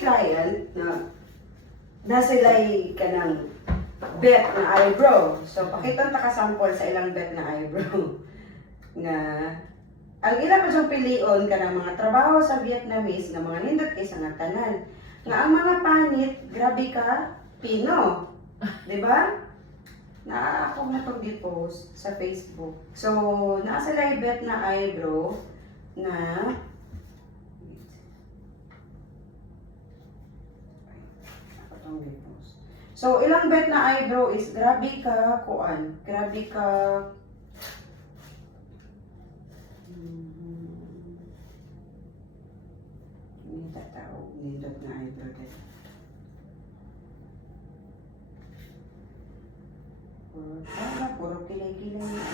client na sila'y ka ng bet na eyebrow. So, pakita ta ka sample sa ilang bet na eyebrow. Nga, ang ilang pa siyang pilion ka ng mga trabaho sa Vietnamese nga mga nindot kay sa tanan. Nga ang mga panit, grabe ka, Pino. Diba? Na ako na itong di-post sa Facebook. So, nasa live bet na eyebrow na ako itong di-post. So, ilang bet na eyebrow is grabe ka, kuan. Grabe ka hindi tatao. Nindot na eyebrow din. Puro kilay-kilay na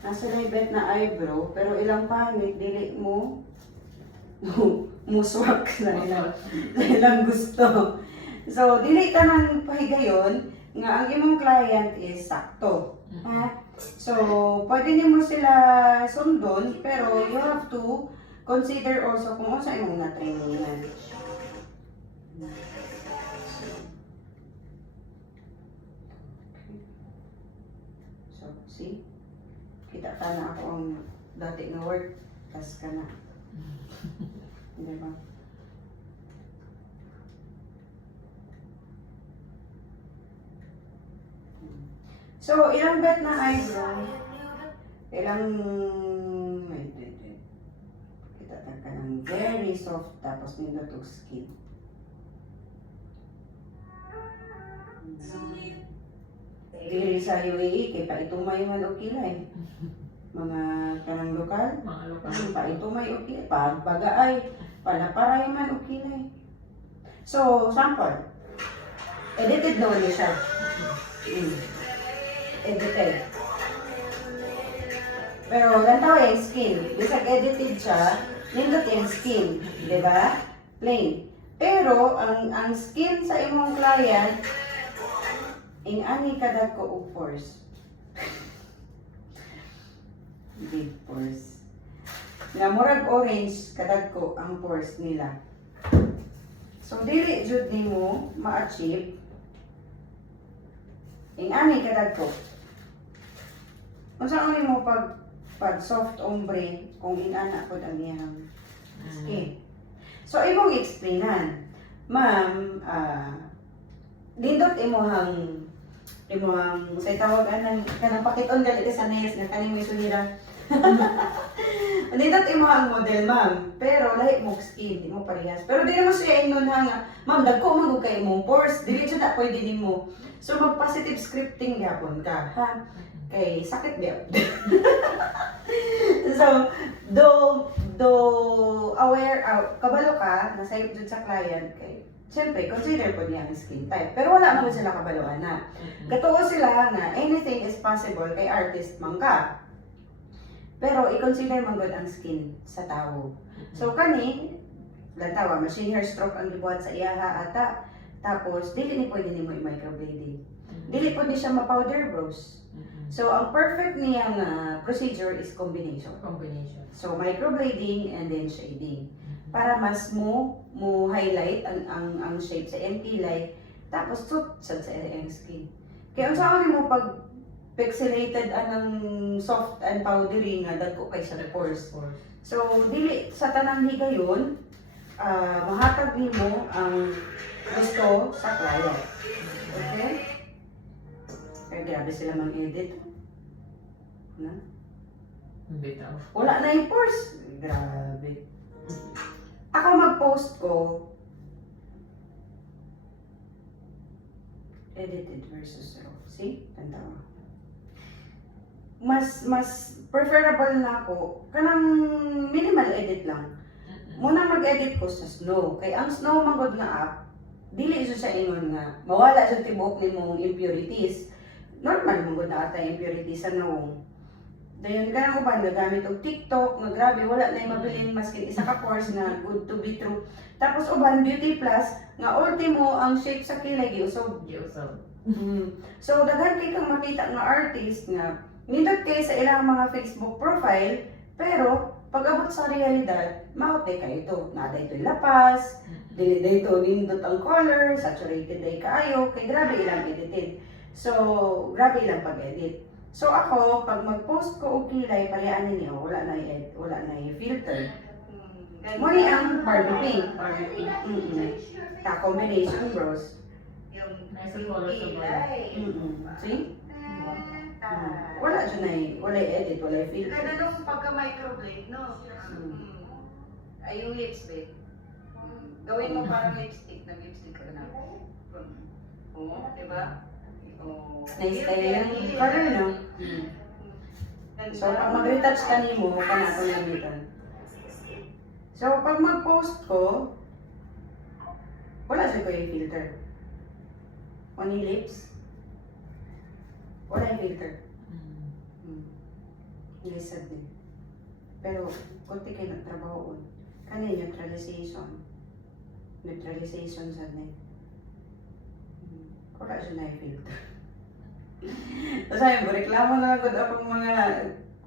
nasa libet na eyebrow, pero ilang panit, dili mo muswak na ilang gusto. So, dili ka nang pahigayon nga ang imong client is sakto. Ha? So, pwede niyo mo sila sundon, pero you have to consider also kung ano sa imong na-trainingan. So, see? Kita ka na ako ang dati na work, tas ka na. Diba? So, ilang bet na eyebrow? Ilang kita ka ng very soft, tapos nindot skin. Dili sa UAE, kay paitumay man o kilay. Mga kanang lokal, paitumay o kilay. Pagbagaay, palaparay man o kilay. So, sample. Edited naman niya siya. Edited. Pero, gantaw yung skin. Bisag edited siya, nindot yung skin. Diba? Plain. Pero, ang skin sa imong client, ani kadag ko og pores. Big pores. Nga murag orange kadag ko ang pores nila. So dili jud nimo ma-achieve ani kadag ko. Unsa ang nimo pag soft ombre kung inana pod ang iyang skin. So imong explainan, ma'am, lindot imuhang say tawag kanang pakiton dali ka sa nails nga kaning may sunira. Lindot imuhang model, ma'am, pero lahi mo skin, di mo parehas. Pero di naman siya ingon nga, ma'am, dagko man gud kay imong pores, dili jud na pwede nimo. So mag positive scripting gyapon ka, ha? Kay sakit gyud. So, do aware kabalo ka na sayop jud sa client kay siyempre, consider po niya ang skin type. Pero wala mo sila kabaluan na. Gatuo sila na anything is possible kay artist man ka. Pero i-consider man good ang skin sa tao. So kani, lantawa, machine hair stroke ang gibuhat sa iyaha ata. Tapos, dili ni pwede ni mo i-microblading. Dili po ni siya ma-powder brows. So, ang perfect niyang procedure is combination. So, microblading and then shading. Para mas mo highlight ang shape sa empty light, tapos suit sa iyang skin. Kaya ang saan mo pag pixelated anang soft and powdery nga dagko kay sa pores. So dili sa tanang higayon, mahatag nimo ang gusto sa client. Okay? Kaya grabe sila mag-edit. Na? Wala na yung pores. Grabe. Ako mag-post ko, edited versus raw. See? Tanda mo. Mas preferable na ako, kanang minimal edit lang. Muna mag-edit ko sa Snow. Kay ang Snow manggod nga app, dili iso siya ingon nga, mawala sa tibuok ni mong impurities. Normal manggod na ata impurities sa noong. Dayon ka nang uban nagamit og TikTok, nga grabe wala na mabilin maskin isa ka course nga good to be true. Tapos uban Beauty Plus nga ultimo ang shape sa kilay giusog. So daghan kay kang makita nga artist nga nindot kay sa ilang mga Facebook profile pero pag abot sa realidad, maote ka ito. Naday ito'y lapas, dili dito nindot ang color, saturated day kaayo, kay grabe ilang edited. So, grabe ilang pag-edit. So ako, pag mag-post ko og kilay, palihaan ninyo, wala na filter. Muli ang Barbie pink. Ka-combination bros. Nasa color sa boy. See? Wala dyan wala edit, wala filter. Kada nung pagka-microblade, no? Ay, yung lips, babe. Gawin mo parang lipstick, nag-lipstick ka na. Oo, diba? Oh. Nice tayo yung color, no? So, pag mag-retouch ka nimo, ka na ito namitan. So, pag mag-post ko, wala siya ko yung filter. Only lips. Wala yung filter. Lisad din. Pero, kunti kayo nagtrabaho on. Kanya neutralization. Neutralization sa net. Wala siya na yung filter. Tapos ayun po, reklamo na agad akong mga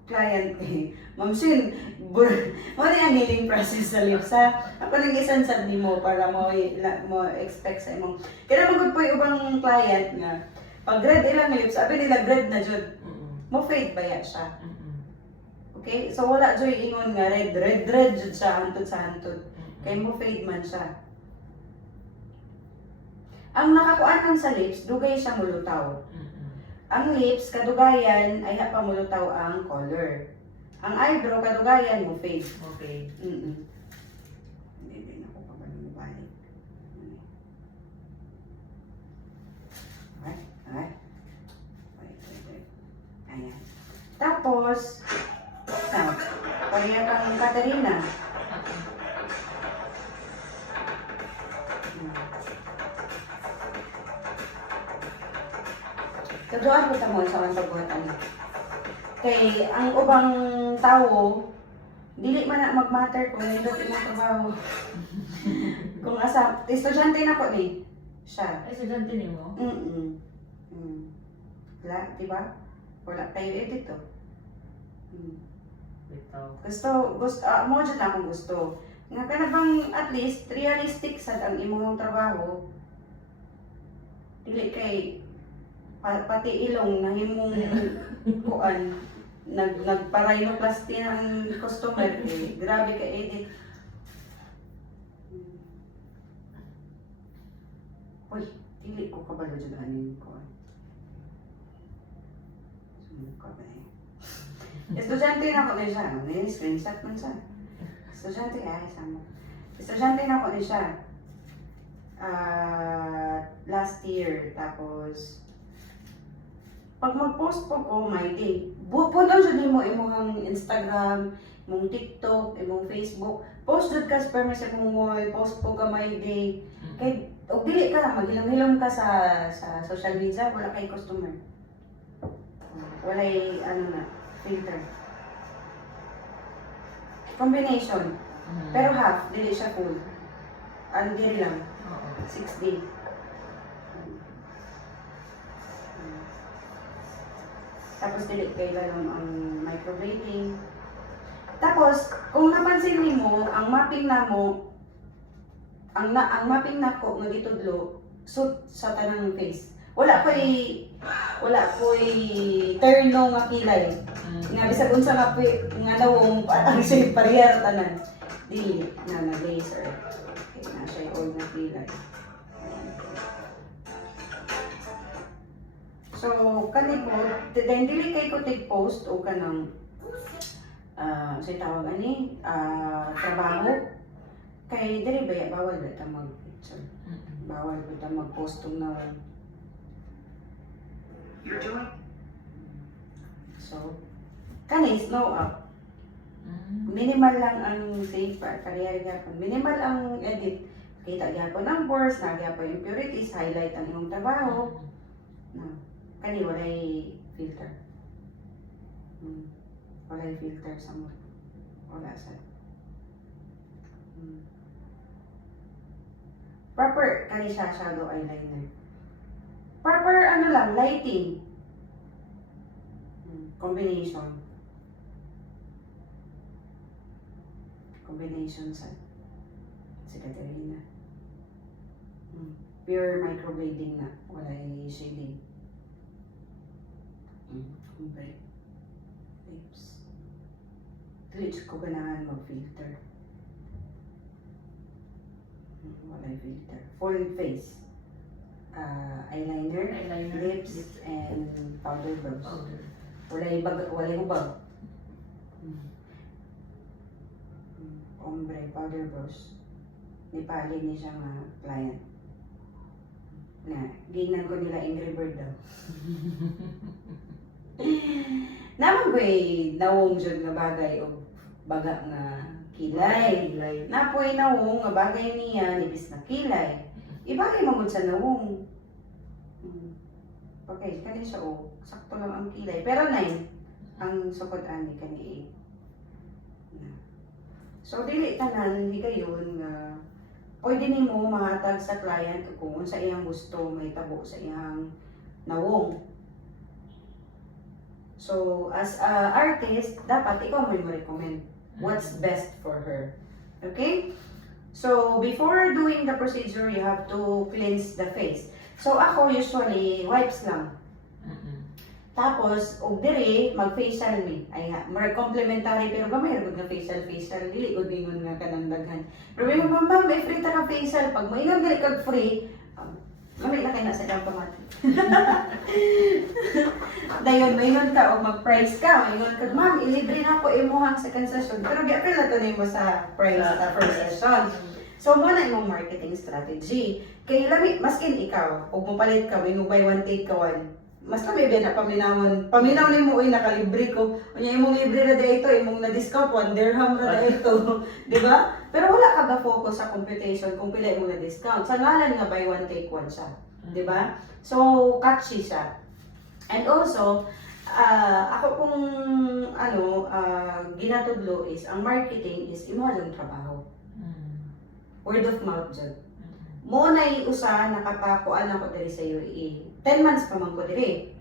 client eh. Ma'am Shin, ano yung healing process sa lips ha? Ako nag-isan sa di mo para mo expect sa imong. Kaya magod po yung ibang client nga, pag red ilang lips, sabi nila red na jud. Mo fade ba yan siya? Okay? So wala jud ingon nga red jud siya hantod sa hantod. Kaya mo fade man siya. Ang nakakuan lang sa lips, dugay siya mulutaw. Ang lips, kadugayan, ay pamulutaw ang color. Ang eyebrow, kadugayan, mo fade. Okay. Hindi din ako pa ba balik. Alright. Ayan. Tapos, pagyan kang Katarina. Kaduan ko tamo sa akong pagbuhatan. Kay ang ubang tao, dili man na mag-matter kung nindot imong trabaho. Kung asa, estudyante na ko ni siya. Ay, estudyante ni mo? Wala, diba? Wala kayo edit to. Bitaw. Mo dyan akong gusto. Nga ka na bang at least realistic sad ang imong trabaho. Dili kay pati ilong na himong kuan nagpa-rhinoplasty ng customer eh. Grabe ka edit. Uy, dili ko kabalo dyan aning kuan. Sumukha ba eh. Estudyante na ako na siya. Screenshot man siya. Estudyante ay sama. Estudyante na ako na siya. Last year. Tapos pag mag-post po ko, my day. Punta dyan mo imong Instagram, imong TikTok, imong Facebook. Post dyan ka sa permis imong wall, post po ka my day. Kay, o dili ka, maghilam-hilam ka sa social media, wala kay customer. Wala filter. Combination. Pero half, dili siya full. Dili lang. 6D. Tapos dili kay lang ang microblading. Tapos kung napansin nimo ang mapping namo ang mapping nako nga gitudlo suit sa tanang face. Wala ko'y terno nga kilay. Nga bisag unsa nga nawong parang siya parehas tanan. Dili na laser. Okay, na siya old na kilay. So, kani po, then dili kay ko post o kanang sa tawag ani trabaho kay dili ba bawal ba ta mag-picture. Bawal ba ta mag-post na. So, kani snow up. Minimal lang ang save career gyapon. Minimal ang edit. Kita gyapon ang pores, nagyapon impurities, highlight ang imong trabaho. Na kani walay filter. Walay filter sa mo. Wala sa. Proper kani siya shadow eyeliner. Proper lang lighting. Combination. combination sa si Katerina. Pure microblading na, wala shading. Okay. Lips. Lips ko ganahan mag-filter. Wala filter. Full face. Eyeliner, lips, and powder brows. Powder. Wala hubag. Ombre, powder brows. Nipali ni siya nga client. Na, ginan ko nila Angry Bird daw. Naman ko nawong dyan nga bagay o baga nga kilay. Napoy nawong nga bagay niya, nibis na kilay. Ibagay mo sa nawong. Okay, kani siya o, sakto lang ang kilay. Pero 9, ang sukod ani kani 8. So, dili tanan, higayon nga pwede nimo mahatag sa client kung sa iyang gusto may tabo sa iyang nawong. So, as a artist, dapat ikaw mo recommend what's best for her. Okay? So, before doing the procedure, you have to cleanse the face. So, ako usually wipes lang. Tapos, og diri mag-facial mi. Ay ha, more complementary pero gamay ra gud nga facial dili gud ingon nga kanang daghan. Pero may mama may free ta ka facial pag moingon dili kag free. Gamay na kay na sa pamati. Dayon moingon ka og mag-price ka, moingon ka, ma'am, ilibre na ako imuhang second session. Pero di apil na to nimo sa price sa first session. So, mo na imong marketing strategy. Kay lami maskin ikaw, og mopalit ka, mo buy one take ka one. Mas kami ba na paminawon. Paminaw ni mo, nakalibre ko. Unya imong libre na dito, imong na-discount, 1 dirham na dito. Di ba? Pero wala ka ga-focus sa computation kung pila imong na-discount. Sa ngalan nga, buy one, take one siya. Di ba? So, catchy siya. And also, ako kung ginatudlo is, ang marketing is imo lang trabaho. Word of mouth dyan. Mo na usa nakapakuan ako diri sa UAE. 10 months pa man ko diri.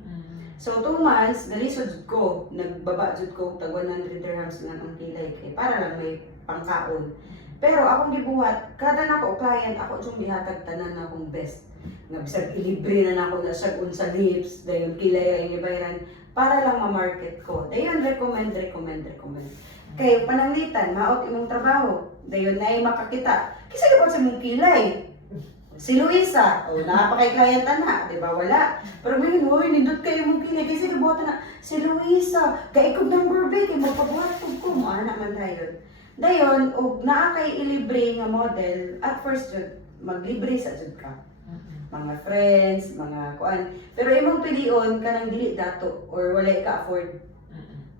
So 2 months nalisod ko, nagbaba jud ko tag 100 dirhams lang ang kilay kay para lang may pangkaon. Pero akong gibuhat, kada nako client ako jung gihatag tanan na akong best. Nga bisag ilibre na nako na siya unsa lips, dayon kilay ra yung ibayran para lang ma-market ko. Dayon recommend. Kay pananglitan, maot imong trabaho. Dayon nay makakita. Kisa gyud sa imong kilay. Si Luisa, napakay client na, di ba? Wala. Pero ngayon, nindot kayo mong kilay. Kasi nabuhat na, si Luisa, kaikog number ba, kaya magpabuhatog ko. Ano naman tayo. Dayon, o naakay ilibre nga model, at first jud, maglibre sa jud ka. Mga friends, mga kuan. Pero imong pilion, kanang dili dato, or walay ka afford.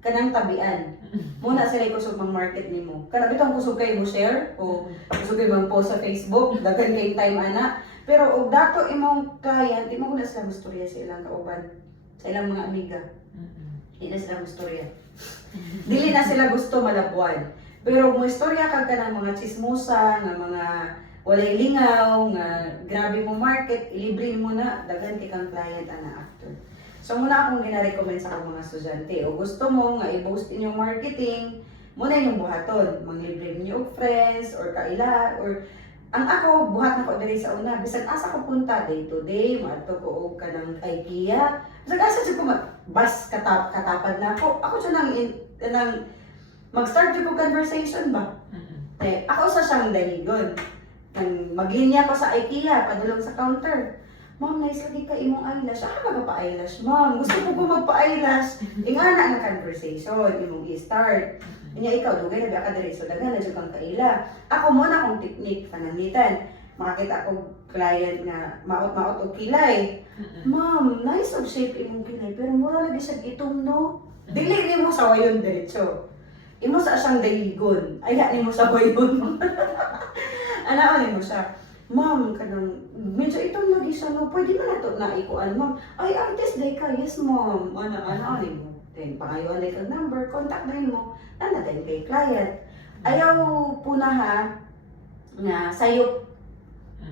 Kanang tabian. Muna sila kusog mang market nimo. Kana bitong kusog kay mo share o kusog kay mang post sa Facebook, daghan kay time ana. Pero og dato imong client, imo na sila mustorya sa ilang kauban, sa ilang mga amiga. Ina sila mustorya. Dili na sila gusto malabuan. Pero mo istorya kag kanang mga chismosa nga mga walay lingaw nga grabe mo market, ilibre mo na daghan kay kang client ana after. So muna akong gina-recommend sa akong mga estudyante. O gusto mo nga i-boost inyong marketing, muna inyong buhaton. Manglibre niyo og friends, or kaila, or ang ako, buhat na ko diri sa una. Bisan asa ko punta, day to day, maato ko og kanang IKEA. Bisan asa siya ko bus katapad na ako. Ako siya nang mag-start ko conversation ba? Ako sa siyang daligon. Maglinya ko sa IKEA, padulong sa counter. Ma'am, nice lagi ka imong eyelash. Magpa-eyelash, ma'am. Gusto ko mag-pa-eyelash. Ingana ang conversation, imong i-start. Inya ikaw, dugay na ka diri. So, daghan na dyan kang kaila. Ako muna akong technique, pananglitan. Makakita akong client na maot-maot o kilay. Ma'am, nice og shape imong kilay. Pero mura lagi siya itong no. Dili mo sa wayon diretso. Imo sa siyang daligon. Aya ni mo sa wayon. Ano mo siya? Ma'am, kanang medyo itong lagi siya, no, pwede mo na ito na ikuan, ma'am. Ay, artist day ka, yes, ma'am. Ano mo? Then, pangayuan day ka number, contact na mo. Natin kay client. Ayaw po na ha, na sayop.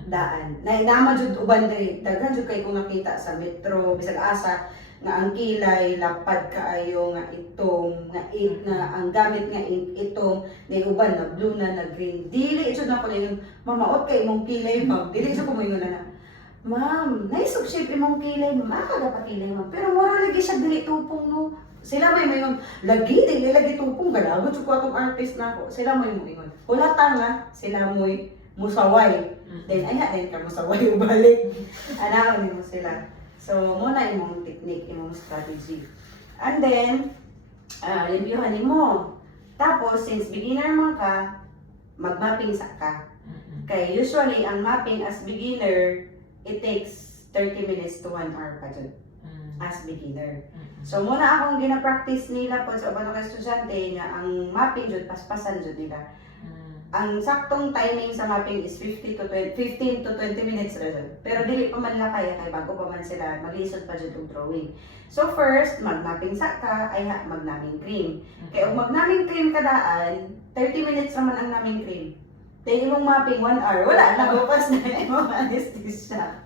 daan. Naama jud uban diri, daghan jud kay kung nakita sa metro bisag asa nga ang kilay lapad kaayo nga itong nga ink na ang gamit nga ink itong may uban na blue na green. Dili jud na ko yung mamaot kay imong kilay ma'am. Dili jud ko mo na. Ma'am, naisog shape imong kilay, makaga pa kilay ma'am. Pero mura lagi siya dili tupong no. Sila may mayon lagi dili lagi tupong galagot jud ko atong artist na ko. Sila may mo ingon. Hulata nga sila moy musaway. Then ay din ka musaway ubalik. Anaon nimo sila. So muna imong technique, imong strategy. And then reviewhan nimo. Tapos since beginner man ka, mag-mapping sa ka. Kay usually ang mapping as beginner it takes 30 minutes to 1 hour pa dyan as beginner. So muna akong gina-practice nila po sa uban ng estudyante nga ang mapping jud paspasan jud nila. Ang saktong timing sa mapping is 15 to 20 minutes ra jud. Pero dili pa man la kaya kay bago pa man sila maglisod pa jud og drawing. So first mag-mapping sa ka ay mag-naming cream. Kay og mag-naming cream kadaan 30 minutes naman ang naming cream. Then imong mapping 1 hour, wala na gupas na imong anesthesia.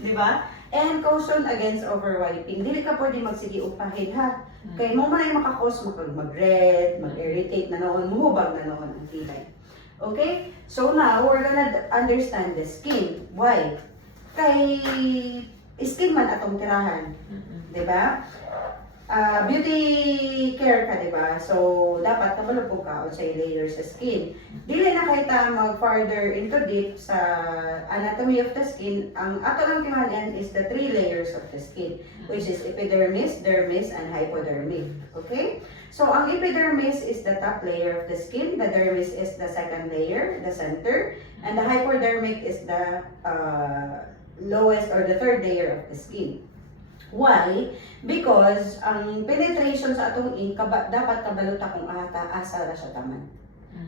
Di ba? And caution against overwiping. Dili ka pwede magsige upahin ha. Kay mo man ay makakos mag-red, mag-irritate na noon, muhubag na noon ang kilay. Okay? So now we're gonna understand the skin. Why? Kay skin man atong tirahan. Di ba? Beauty care ka, di ba? So, dapat kabalo po ka o sa layers sa skin. Dili na kita mag-further into deep sa anatomy of the skin. Ang ato lang timanan is the 3 layers of the skin, which is epidermis, dermis, and hypodermic. Okay? So, ang epidermis is the top layer of the skin, the dermis is the second layer, the center, and the hypodermic is the lowest or the third layer of the skin. Why? Because ang penetration sa atong ink dapat kabaluta kung asa ra siya taman.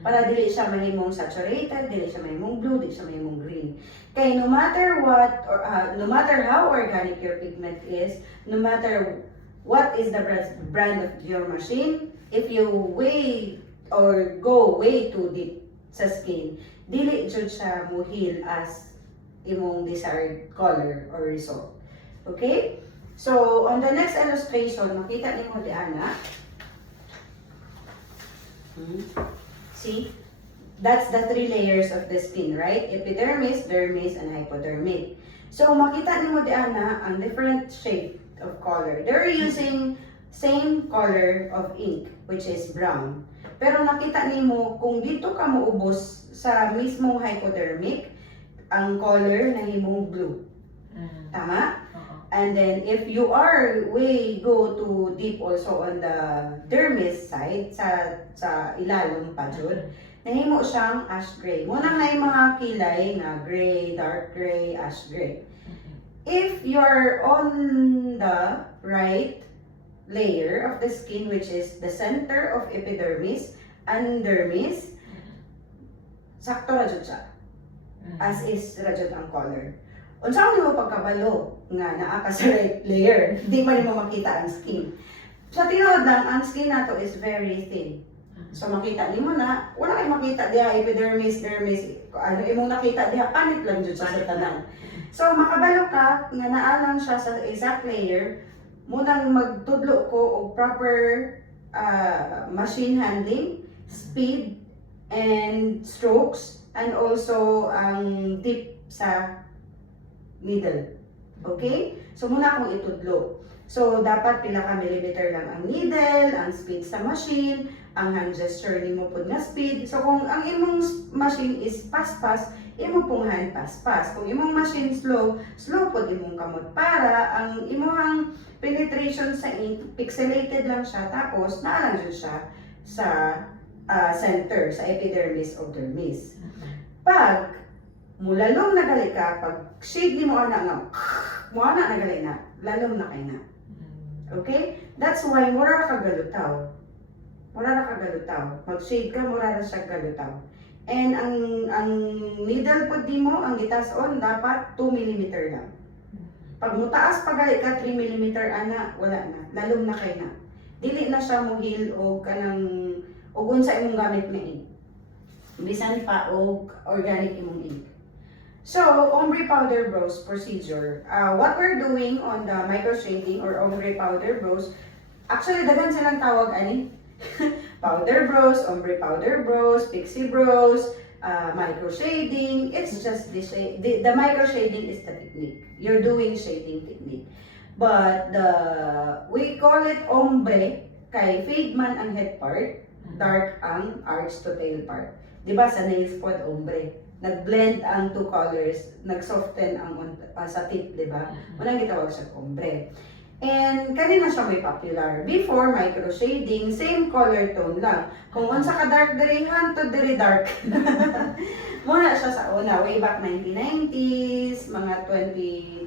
Para dili siya mahimong saturated, dili siya mahimong blue, dili siya mahimong green. Kay no matter what or no matter how organic your pigment is, no matter what is the brand of your machine, if you way or go way too deep sa skin, dili jud siya mo heal as imong desired color or result. Okay? So, on the next illustration, makita niyo di ana. See? That's the 3 layers of the skin, right? Epidermis, dermis, and hypodermic. So, makita niyo di ana ang different shade of color. They're using same color of ink, which is brown. Pero nakita niyo kung dito ka moubos sa mismong hypodermic, ang color na himong blue. Tama? And then, if you are go to deep also on the dermis side, sa ilalong pa jud, nahimo siyang ash gray. Muna na yung mga kilay na gray, dark gray, ash gray. If you're on the right layer of the skin, which is the center of epidermis and dermis, sakto ra jud siya. As is ra jud ang color. Unsa mo pagkabalo nga naa ka sa right layer, di man mo makita ang skin. Sa tinuod lang, ang skin nato is very thin. So makita nimo na, wala kay makita diha epidermis, dermis, ano imong nakita diha panit lang jud sa tanan. So makabalo ka nga naa lang siya sa exact layer, munang magtudlo ko og proper machine handling, speed and strokes, and also ang dip sa middle. Okay? So muna akong itudlo. So dapat pila ka millimeter lang ang needle, ang speed sa machine, ang hand gesture nimo pud nga speed. So kung ang imong machine is fast, imo pong hand fast. Kung imong machine slow pud imong kamot para ang imong penetration sa ink pixelated lang siya, tapos naa lang jud siya sa center, sa epidermis o dermis. Pag mulalong na gali ka, pag shade ni mo ana nga, na gali na, lalong na kay na. Okay? That's why mura ka galutaw. Mag-shade ka, mura na siya galutaw. And ang needle po di mo, ang gitas-on, dapat 2 mm lang. Pag mutaas pa gali ka, 3 mm ana, wala na, lalong na kay na. Dili na siya mo heal o kanang, o unsa imong gamit na ink. Bisan pa og organic imong ink. So, ombre powder brows procedure. What we're doing on the micro shading or ombre powder brows, actually dagan silang tawag ani. Powder brows, ombre powder brows, pixie brows, micro shading. It's just the micro shading is the technique. You're doing shading technique. But we call it ombre kay fade man ang head part, dark ang arch to tail part. Diba sa nails pod ombre, nag-blend ang two colors, nag-soften ang sa tip, diba? Unang gitawag sa ombre. And kanina siya may popular. Before micro shading, same color tone lang. Kung unsa ka dark diri to diri dark. Muna siya sa una, way back 1990s, mga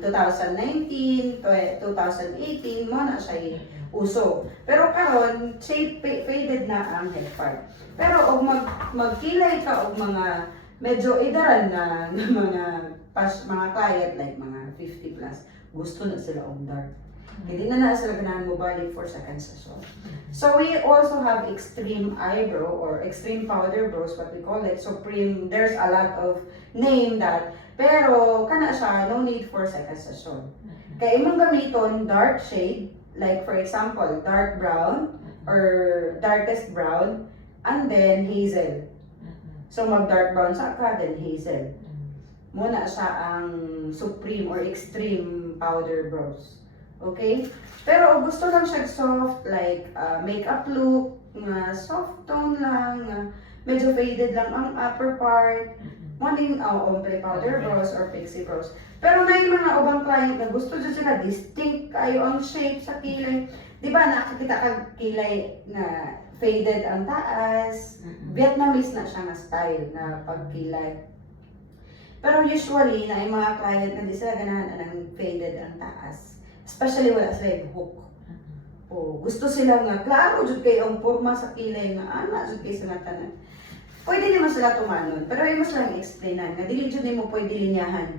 2019, 2018, muna siya uso. Pero karon faded na ang head part. Pero og magkilay ka og mga medyo idaran na mga client like mga 50 plus, gusto na sila og dark. Hindi na sila ganahan mo balik for second session. So we also have extreme eyebrow or extreme powder brows, what we call it. Supreme, there's a lot of name that. Pero kana siya, no need for second session. Kaya imong gamiton dark shade, like for example, dark brown or darkest brown, and then hazel. So mag dark brown sa ka, then hazel. Muna siya ang supreme or extreme powder brows. Okay? Pero gusto lang siya soft, like makeup look, soft tone lang, medyo faded lang ang upper part, morning ombre powder brows or pixie brows. Pero may mga ubang client na gusto dyan sila distinct kayo ang shape sa kilay. Di ba nakakita kag kilay na faded ang taas, Vietnamese na siya na style na pagkilay. Pero usually, na yung mga client na di sila ganahan ng faded ang taas. Especially wala sila yung hook. O, gusto sila nga, klaro, jud kayo ang forma sa kilay nga, jud kayo sila tanan. Pwede naman sila tumanon, pero ay mas lang explainan, nga dili jud mo pwede linyahan.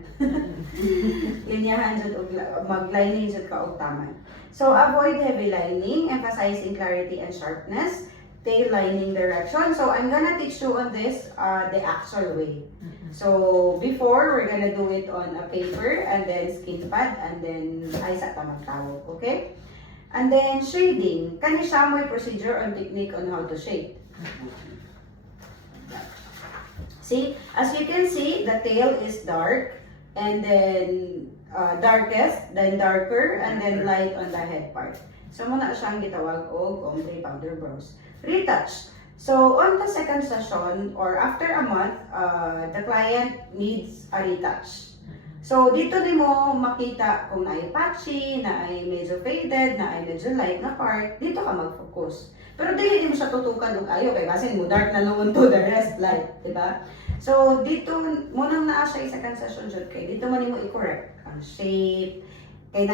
Linyahan jud og mag-lining jud ka og taman. So, avoid heavy lining, emphasizing clarity and sharpness, tail lining direction. So, I'm gonna teach you on this the actual way. So, before, we're gonna do it on a paper, and then skin pad, and then ay sa tamang tawag, okay? And then, shading. Kani siya mo procedure or technique on how to shade. See, as you can see, the tail is dark, and then darkest, then darker, and then light on the head part. So, muna siyang gitawag og ombre powder brows. Retouch. So, on the second session, or after a month, the client needs a retouch. So, dito din mo makita kung na ay patchy, na ay medyo faded, na ay medyo light na part, dito ka mag-focus. Pero dili mo siya tutukan og ayo kay basin mo dark na noon to the rest light, di ba? So, dito munang naa siya sa second session jud kay dito man nimo i-correct ang shape, kay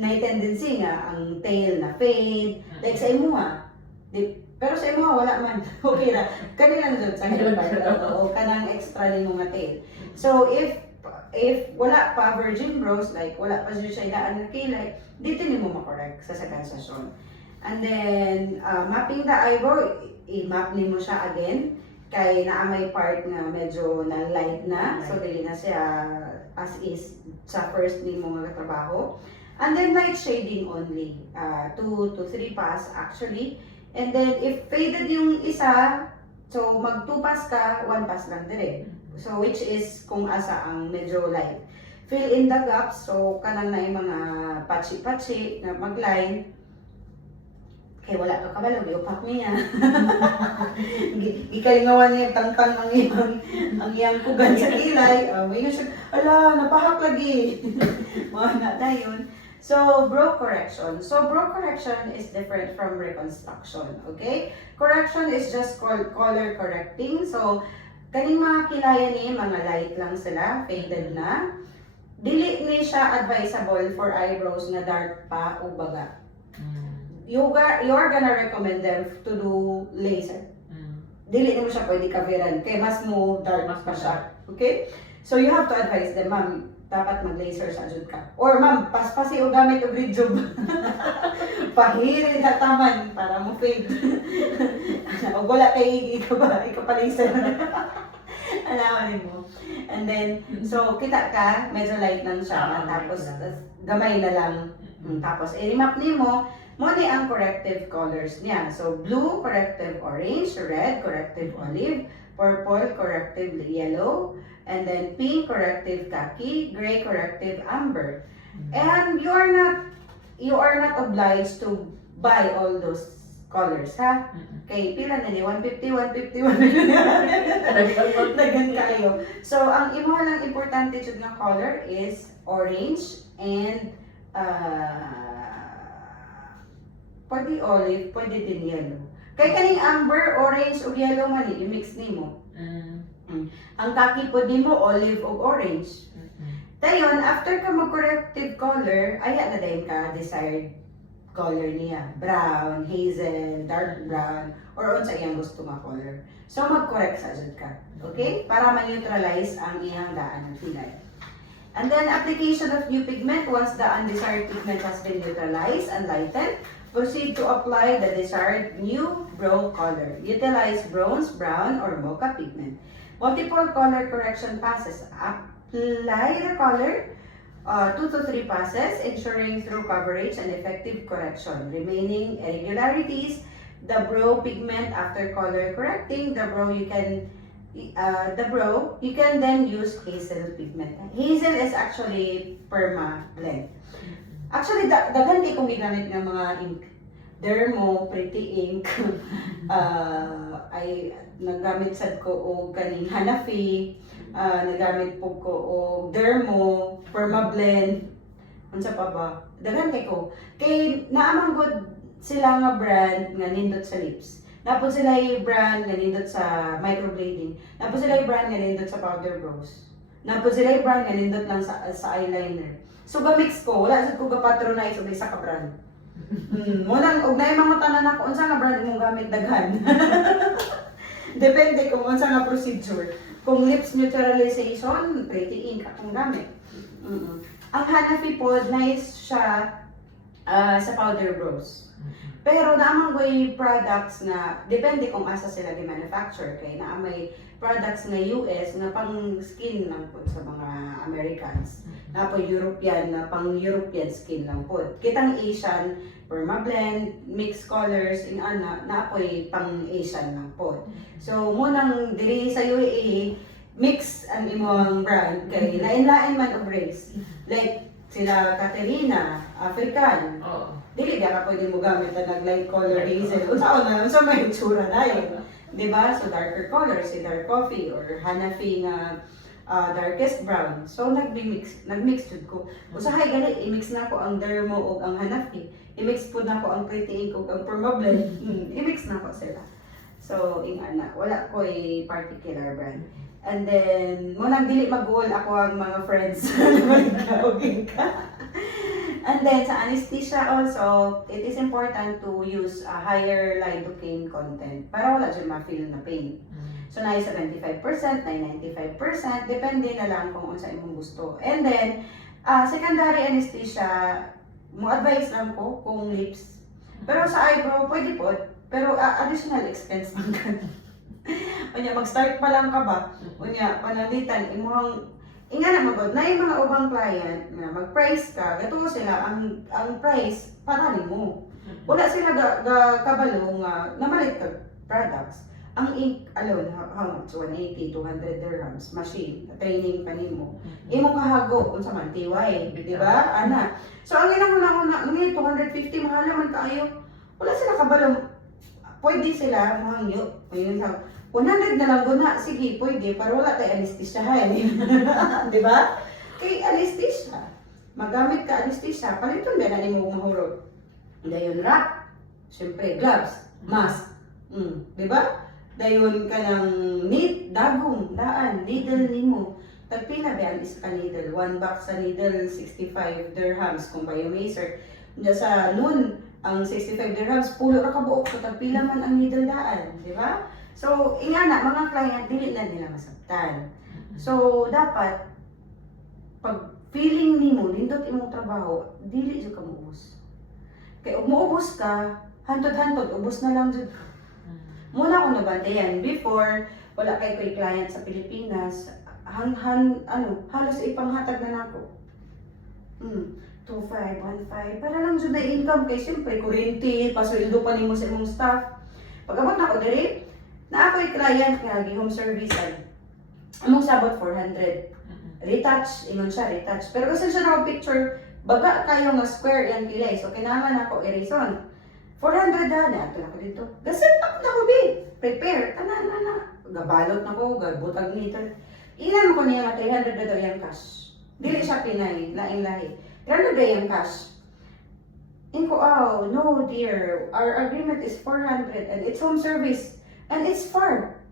na tendency nga ang tail na fade, like sa imuha. Pero sa imo wala man. Okay ra. Kanilang jud sa head part o kanang extra ni mga tail. So if wala pa virgin brows, like wala pa jud siya daan na kilay, dito nimo ma-correct sa second session. And then mapping the eyebrow, i-map nimo siya again kay naa may part nga medyo na light na. So dili na siya as is sa first nimo nga trabaho. And then light shading only. 2 to 3 pass actually. And then, if faded yung isa, so mag 2 pass ka, 1 pass lang dire. So, which is kung asa ang medyo light. Fill in the gaps, so kanang na yung mga patchy-patchy na mag-line. Kaya wala ka kabalo, iupak niya. Gikalingawan niya, tangtang ang iyang kugan sa kilay. May siya, ala, napahak lagi. Mga na yun. So, brow correction. So, brow correction is different from reconstruction, okay? Correction is just called color correcting. So, kaning mga kilaya ni, mga light lang sila, faded na. Dili ni siya advisable for eyebrows na dark pa o baga. You're gonna recommend them to do laser. Dili mo siya pwede kaviran, kaya mas mo dark pa siya, okay? So, you have to advise them, ma'am, dapat mag-laser sa jud ka. Or ma'am, paspasi o gamit o grid job. Pahirin na taman para mo fade. O wala kay ikaw pa laser. Alaman mo. And then, so kita ka, medyo light lang siya. Tapos, gamay na lang. Tapos, i-remap mo ni ang corrective colors niya. So, blue, corrective orange, red, corrective olive, purple, corrective yellow, and then pink, corrective khaki, gray, corrective amber. And you are not obliged to buy all those colors, ha? Okay, pila na ni 150, 150. Dagan kayo. So, ang imo lang importante jud nga color is orange and pwede olive, pwede din yellow. Kay kaning amber, orange ug yellow man i-mix nimo. Ang khaki pwede mo olive ug orange. Dayon, after ka mag-corrective color, aya na dayon ka desired color niya. Brown, hazel, dark brown, or unsa iyang gusto nga color. So, mag-correct sa jud ka. Okay? Para ma-neutralize ang iyang daan ng pilay. And then, application of new pigment. Once the undesired pigment has been neutralized and lightened, proceed to apply the desired new brow color. Utilize bronze, brown, or mocha pigment. Multiple color correction passes. Apply the color 2 to 3 passes, ensuring through coverage and effective correction. Remaining irregularities, the brow pigment after color correcting the brow, you can then use hazel pigment. Hazel is actually perma blend. Actually, daghan kay kung gigamit ng mga ink. Dermo, Pretty Ink, ay nagamit sad ko og kaning Hanafi, nagamit po ko og Dermo, Permablend, unsa pa ba? Daghan kay ko. Kay naamang good sila nga brand nga nindot sa lips. Napod sila yung brand nga nindot sa microblading. Napod sila yung brand nga nindot sa powder brows. Napod sila yung brand nga nindot lang sa eyeliner. So ga-mix ko, wala sad ko ga-patronize og isa ka brand. Muna, og na yung mga tanan ako, unsa nga brand imong gamit daghan. Depende kung unsa nga procedure. Kung lips neutralization, Pretty Ink akong gamit. Ang Hanafi po, nice siya sa powder brows. Pero naamang may products na, depende kung asa sila di-manufacture. Kaya na may products na US na pang skin lang po sa mga Americans. Na po European, na pang European skin lang po. Kitang Asian, permablend, mixed colors, in na po pang Asian lang po. So, munang diri sa UAE, mix ang imong brand kay lain-lain man og race. Like, sila Caterina, African. Dili ka pwede mo gamit na nag-light color hazel. Unsa may itsura na yun. Diba? So, darker color, si dark coffee or Hanafi na darkest brown. So, nag-mix jud ko. Usahay gali, i-mix na ko ang Dermo o ang Hanafi. I-mix po na ko ang Pretty Ink o ang Permablend. I-mix na ko sila. So, ingana, wala ko particular brand. And then, munang dili mag-goal ako ang mga friends. Okay ka. And then, sa anesthesia also, it is important to use a higher lidocaine content para wala dyan ma-feel na pain. So, na 75%, na 95%, depende na lang kung unsa imong gusto. And then, secondary anesthesia, mo advice lang ko kung lips. Pero sa eyebrow, pwede po. Pero additional expense lang ka. Unya, mag-start pa lang ka ba? Unya, panalitan, imuhang, ingana magod, na yung mga ubang client na mag-price ka, gato sila, ang price, para mo. Wala sila kabalo nga, namalit ka products. Ang ink alone, how much? 180, 200 dirhams, machine, training pa nimo. Imo kahago, kung sa man, TY, di ba? Ana. So, ang ilang una, 250, mahal naman kayo. Wala sila kabalo. Pwede sila mahangyo. Ayun sa 100 na lang guna, sige, pwede, pero wala kay anesthesia, di ba? Kay anesthesia, magamit ka anesthesia, paliton ba na nimo mahurot? Dayon wrap, syempre gloves, mask, di ba? Dayon ka ng dagong, daan, needle nimo. Tagpila ba ang isa needle? 1 box sa needle, 65 dirhams kung biomaser. Sa noon, ang 65 dirhams, pulo ra ka buok, so tagpila man ang needle daan, di ba? So, ingana, mga client, dili na nila masabtan. So, dapat, pag feeling nimo, nindot imong trabaho, dili jud ka muubos. Kaya ug muubos ka, hantod-hantod, ubos na lang jud ka. Muna akong nabantayan, before, wala kay ko'y client sa Pilipinas, halos ipanghatag na nako. 2,500, 1,500, para lang dyan na income kay siyempre, kuryente, pasweldo pa nimo sa imong staff. Pag-abot na ako diri, na ako'y client nga, home service, among sabot 400. Retouch, ingon siya, retouch. Pero kasi siya na picture, baga kayo nga square yung kilay. So, kinaman ako i-reason. 400 na, ato na ko dito. Gaset up na ko, babe. Prepare. Ana. Gabalot na ko, gabutag meter. Ilan ko niya nga 300 na daw yung cash. Dili siya Pinay, laing-lahi. 300 na yung cash. Inko, oh, no dear. Our agreement is 400 and it's home service. And it's far.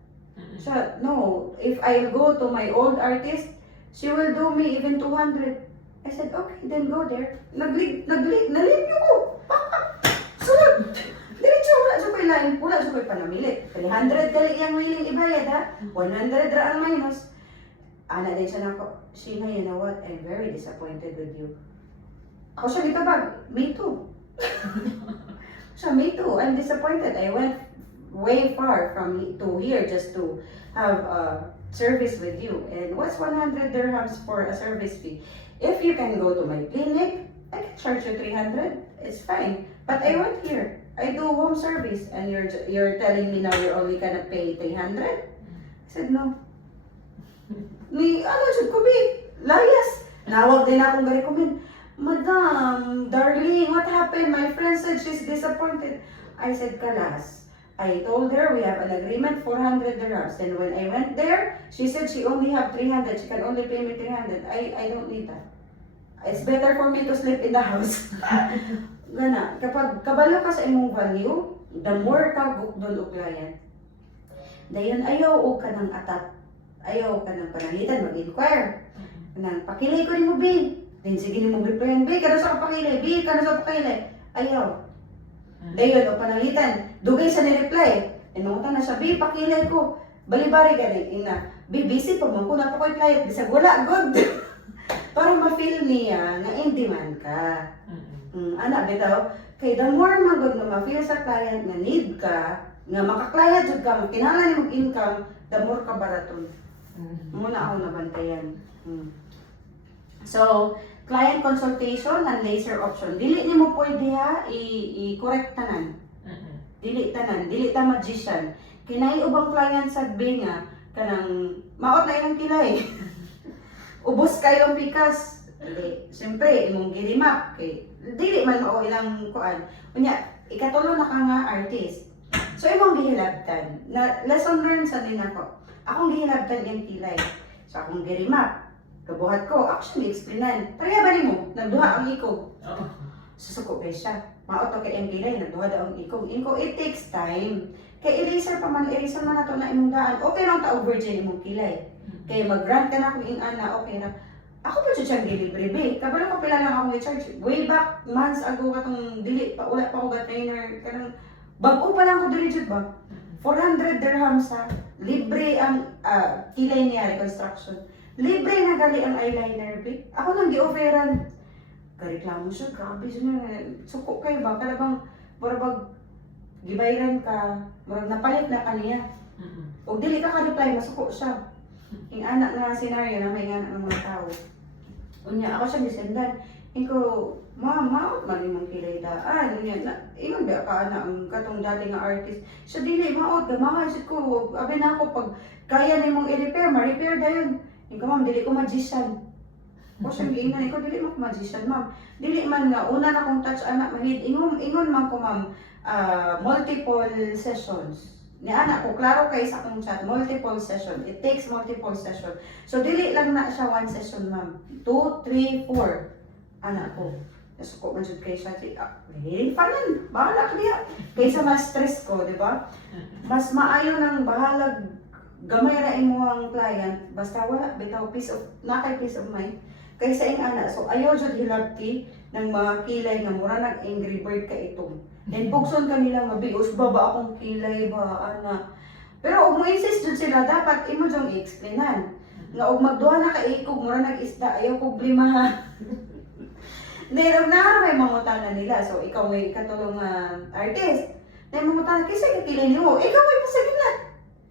Siya, no. If I go to my old artist, she will do me even 200. I said, okay, then go there. Nalipyo ko. Sunod. Diretso, wala siya ko'y lain. Wala siya ko'y panamilit. 300 gali yung willing ibayad ha. 100 ra ang minus. Ana din siya na ako, Sheena, you know what? I'm very disappointed with you. Ako siya gitabag, me too. Siya, me too. I'm disappointed. I went way far from to here just to have service with you. And what's 100 dirhams for a service fee? If you can go to my clinic, I can charge you 300. It's fine. But I went here. I do home service, and you're telling me now you're only gonna pay 300? I said no. Ni ano jud ko bi? Layas. Nawag din akong ga-recommend. Madam, darling, what happened? My friend said she's disappointed. I said, kalas. I told her we have an agreement 400 dirhams. And when I went there, she said she only have 300. She can only pay me 300. I don't need that. It's better for me to sleep in the house. Gana, kapag kabalo ka sa imong value, the more ka bukdol o client. Dayon ayaw o ka ng atat. Ayaw ka ng panalitan, mag-inquire. Nang pakilay ko ni mo, B. Then sige ni mo, B, kano sa kapakilay, B, kano sa pakilay. Ayaw. Dayon o panalitan, dugay sa ni-reply. Inuutan na siya, B, pakilay ko. Balibari ka rin, ina. B, busy pa mo, kung na po ko'y client, bisag wala, good. Para ma-feel niya na in demand ka. Ana, bitaw, kay the more magod na ma-feel sa client na need ka, nga makaklaya jud ka, kinahanglan ni mag-income, the more ka baraton. Muna ako nabantayan. So, client consultation and laser option. Dili ni mo pwede ha, i-correct tanan. Dili tanan, dili ta magician. Kinay ubang client sa nga, kanang maot na ilang kilay. Ubos kayong pikas. Siyempre, imong girimap. Okay. Dili man o ilang kuan. Unya, ikatulo na ka nga artist. So, imong gihilabtan. Lesson learned sa din ako. Akong gihilabtan yung kilay. So, akong girimap. Kabuhat ko, ako siya ni-explainan. Tariya ba ni mo? Nagduha ang ikog. Susuko ba siya? Maot o kay ang kilay, nagduha daw ang ikog. Inko, it takes time. Kay eraser pa man, eraser man na to na imong daan. Okay lang ta virgin imong kilay. Kaya mag-grant ka na kung ing-ana, okay na. Ako pa siya siyang delivery bill. Kabalo ko pila lang akong i-charge. Way back months ago katong dili pa, wala pa ako ga-trainer. Kanang bago pa lang ako dili jud ba? 400 dirhams ha. Libre ang kilay niya, reconstruction. Libre na gali ang eyeliner bill. Ako nang gi-offeran. Kareklamo siya, grabe siya. Suko kayo ba? Kada bang, marabag, gibayran ka, marag napalit na kaniya. O dili ka ka-reply, masuko siya. Yung anak na scenario na may anak ng mga tao. Unya, ako siya gisendan. Iko, maot man imong kilay daan. Unya, ingon da ka anak ang katong dati nga artist. Siya dili, maot, gamahan siya ko. Abi na ako, pag kaya na imong i-repair, ma-repair dayon. Iko, ma'am, dili ko magician. O siya, giingnan ko, dili mo ko magician, ma'am. Dili man nga, una na kong touch anak, manid. Ingon man ko, ma'am, multiple sessions. Ni anak ko, klaro kayo sa akong chat, multiple session. It takes multiple session. So, dili lang na siya one session, ma'am. 2, 3, 4. Anak ko. Nasuko man jud kay siya. Hindi pa lang. Bahala ka niya. Kaysa mas stress ko, di ba? Mas maayo ng bahalag gamay ra imo ang client. Basta wala, bitaw, nakay peace of mind. Kaysa ing anak. So, ayaw jud hilabti ng mga kilay nga mura nag-angry bird ka itong. And bukson kanila mabios, baba akong kilay ba, ana. Pero kung mo-insist dun sila, dapat imo dyong i-explainan. Nga og magduha na ka ikog, mura nag-isda, ayaw kog blimaha. Hindi, nagnaharap may mangutana nila. So, ikaw may katulong artist. Na mangutana, kisa ka kilay niyo, ikaw may pasagilan.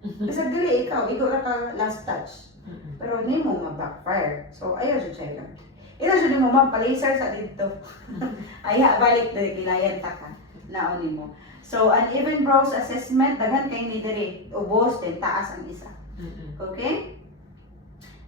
Kasi dili ikaw, ikaw ra ka last touch. Pero hindi mo ma-backfire. So, ayaw siya siya lang. Ito siya mo ma-laser sa dito. Aya, balik na gilayan ta ka. Naonin mo. So, uneven brows assessment, daghan kay ni diri. Ubos, then taas ang isa. Okay?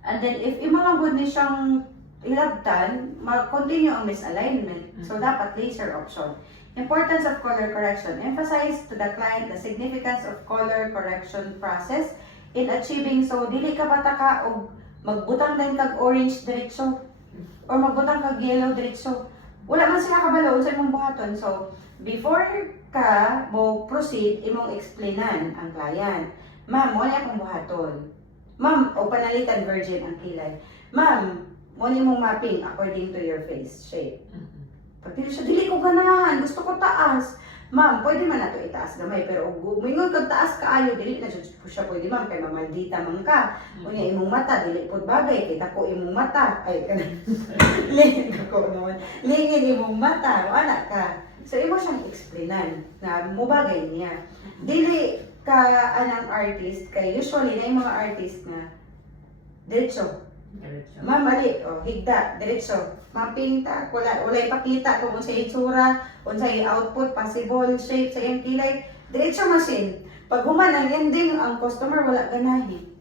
And then, if imamagod ni siyang ilabtan, mag-continue ang misalignment. So, dapat laser option. Importance of color correction. Emphasize to the client the significance of color correction process in achieving. So, dili ka pataka o magbutang din kag orange diretso or magbutang kag yellow diretso. Wala man sila kabalo sa imong buhaton. So, before ka mo proceed, imong explainan ang client. Ma'am, wala akong buhaton. Ma'am, o panalitan virgin ang kilay. Ma'am, wala mong mapping according to your face shape. Pag dili ko ganahan, gusto ko taas. Ma'am, pwede man nato itaas gamay, pero mingon kag taas kaayo, dili na siya pwede ma'am, kay mamaldita man ka. Unya imong mata, dili pod bagay, kay dako imong mata. Ay, kanan. Lingin ko naman. Lingin imong mata, wala ka. So, imo siyang explainan na mubagay niya. Dili ka anang artist, kay usually na yung mga artist na diretso. Ma'am, mali. O, higda, diretso. Mapping ta, wala ipakita kung unsay itsura, unsay output, possible shape sa iyang kilay. Diretso machine. Pag human ang ending, ang customer wala ganahin.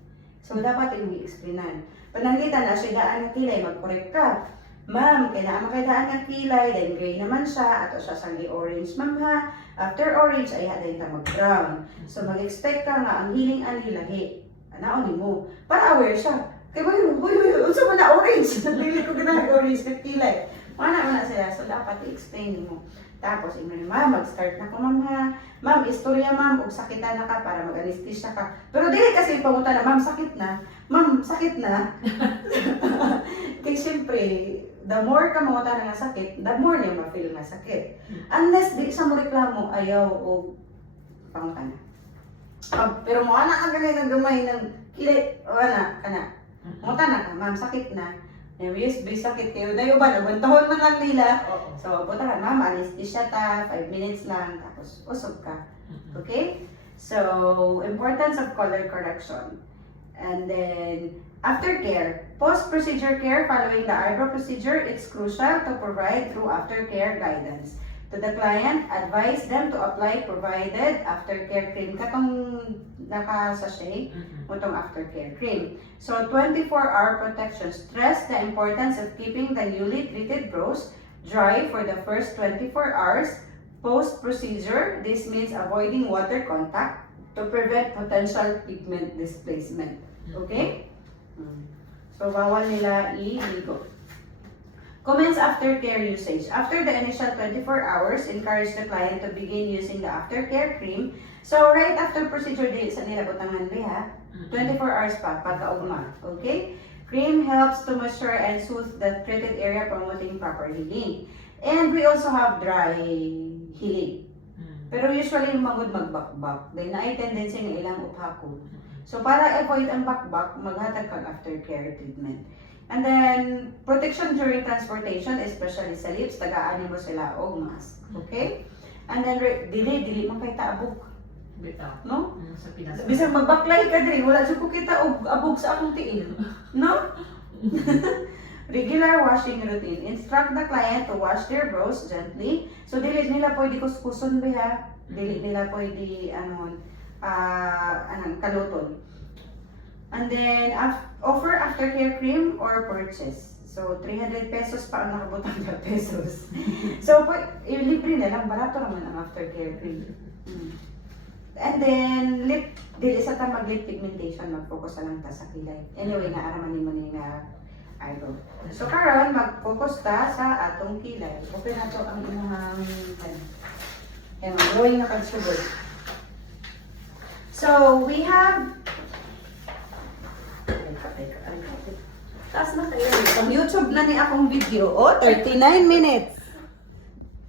So, dapat yung i-explainan. Panangitan na siya daan ng kilay, mag-correct ka. Ma'am, kailangan makidaan ng kilay, then gray naman siya, ato siya sang orange, ma'am ha. After orange, ay hadayin ta mag-brown. So, mag-expect ka nga ang hiling-ani lahi. Anaon mo. Para aware siya. Kaya unsa man na orange? Dili ko ganahan orange na kilay. Mana sila. So, dapat i-explain mo. Tapos, ingon ma'am, mag-start na ko, ma'am ha. Ma'am, istorya ma'am, og sakitan na ka para mag-anesthesia ka. Pero dili kasi pamunta na, ma'am, sakit na. Ma'am, sakit na. Kaya siyempre, the more ka mamunta na nga sakit, the more niya ma-feel nga sakit. Unless di sa mo reklamo, ayaw o pamunta na. Pero mo anak ka ganyan ng gamay ng kilay, wala ka na. Muta na ka, ma'am, sakit na. Yes, sakit kayo. Dayo ba, nagwantahon man lang nila. So, punta ka, ma'am, anesthesia ta, 5 minutes lang, tapos usog ka. Okay? So, importance of color correction. And then, aftercare. Post-procedure care following the eyebrow procedure, it's crucial to provide through aftercare guidance. To the client, advise them to apply provided aftercare cream. Katong naka-sachet, itong aftercare cream. So, 24-hour protection. Stress the importance of keeping the newly treated brows dry for the first 24 hours. Post-procedure, this means avoiding water contact to prevent potential pigment displacement. Okay? So, bawal nila iligo. Comments aftercare usage. After the initial 24 hours, encourage the client to begin using the aftercare cream. So, right after procedure, di sa nila butangan ha? 24 hours pa, pagkaugma. Okay? Cream helps to moisture and soothe the treated area, promoting proper healing. And we also have dry healing. Pero usually, magud magbakbak. Dahil na ay tendency ng ilang uphakod. So, para avoid ang bakbak, maghatag kang aftercare treatment. And then, protection during transportation, especially sa lips, tagaan mo sila og mask. Okay? And then, dili man kay taabog. Bitaw. No? Sa Pinas. Bisag magbaklay ka diri, wala jud ko kita og abog sa akong tiil. No? Regular washing routine. Instruct the client to wash their brows gently. So, dili nila pwede kuskuson ba? Dili nila pwede, kaluton. And then, offer aftercare cream or purchase. So, 300 pesos pa ang nakabutang na pesos. So, libre na lang, barato naman ang aftercare cream. And then, dili sa ta mag-lip pigmentation, mag-focus na lang ta sa kilay. Anyway, naaraman mo ni nga eyebrow. So, karon mag-focus ta sa atong kilay. Okay na to ang inyong drawing na kag-sugar. So, we have taas na kayo. Pang YouTube na ni akong video. Oh, 39 minutes.